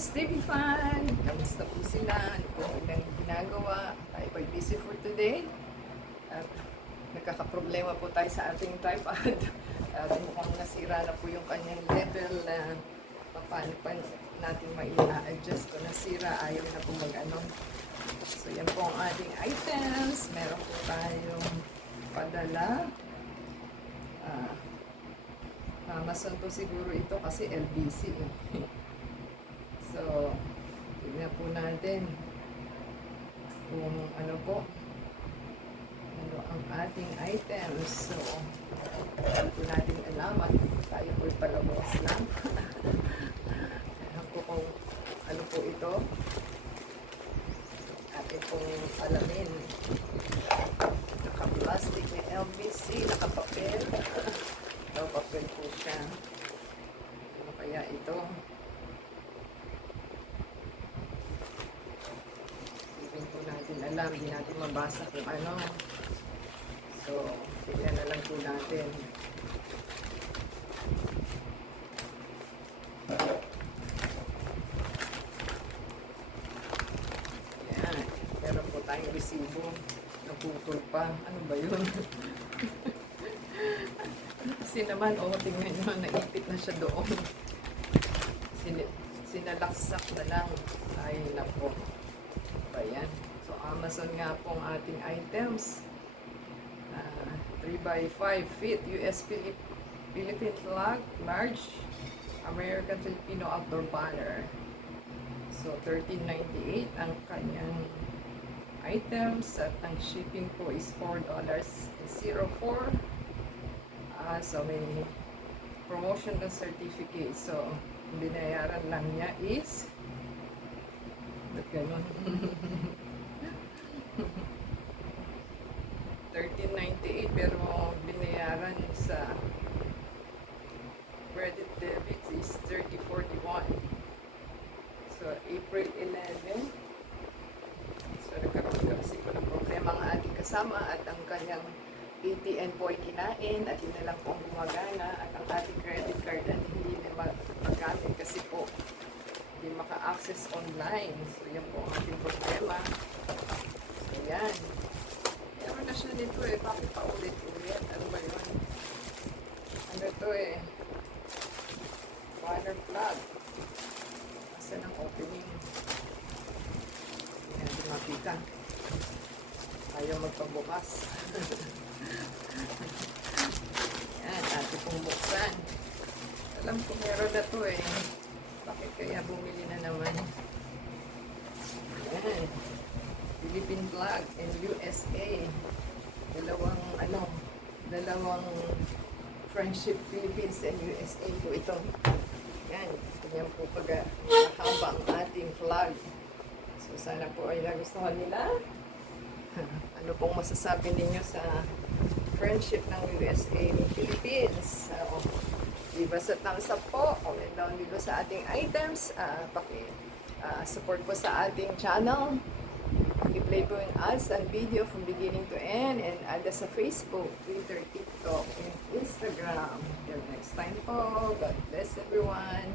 Stevie Fan! Kamusta po sila? Ano po nilang ginagawa? Tayo ba'y busy for today? At nagkakaproblema po tayo sa ating tripod. Mukhang nasira na po yung kanyang level na paano pa natin mai-adjust kung nasira. Ayaw na po mag-ano. So yan po ang ating items. Meron po tayong padala. Amazon po siguro ito kasi LBC. So, tignan po natin kung ano po ang ating items. So, hindi po natin alam at tayo po'y palabas lang. Alam po kung ano po ito. Atin pong alamin. Naka-plastic na LBC, naka-papel. Papel po siya. Ano kaya ito? Hindi po natin alam. Hindi natin mabasa kung ano. So, tignan na lang po natin. Ayan. Meron po tayong resibo. Naputol pa. Ano ba yun? Kasi naman, tingnan nyo, naipit na siya doon. Sinalaksak na lang. Ay, nako. Ayan. So, Amazon nga pong ating items. 3x5 feet US Philippine flag, large American Filipino outdoor banner. So, $13.98 ang kanyang items at ang shipping po is $4.04. So, may promotion ng certificate. So, binayaran lang niya is ba't ganun? $13.98 pero binayaran sa credit debit is $30.41. So, April 11. So, nagkaroon kasi po ng problema ang ating kasama at ang kanyang ATM po ay kinain at yun na lang po ang gumagana at ang ating credit card ay hindi na magamit kasi po hindi maka-access online. So, yan po ang ating problema. So, yan. Meron na siya dito eh. Bakit pa ulit-ulit? Ano ba yun? Ano ito eh? Banner flag. Asan ang opening? Yan, di mapita. Ayaw magpabukas. Yan, ating pong buksan. Alam ko meron na to eh. Bakit kaya bumili na naman? Yan. Philippine flag and USA. Dalawang friendship Philippines and USA po ito. Yan. Ganyan po pag mahaba ang ating flag. So sana po ay nagustuhan nila. Ano pong masasabi ninyo sa friendship ng USA and Philippines? So, diba sa thumbs up po, comment down dito sa ating items, support po sa ating channel, i-play po yung ads and video from beginning to end, and add us sa Facebook, Twitter, TikTok, and Instagram. Till next time po, God bless everyone.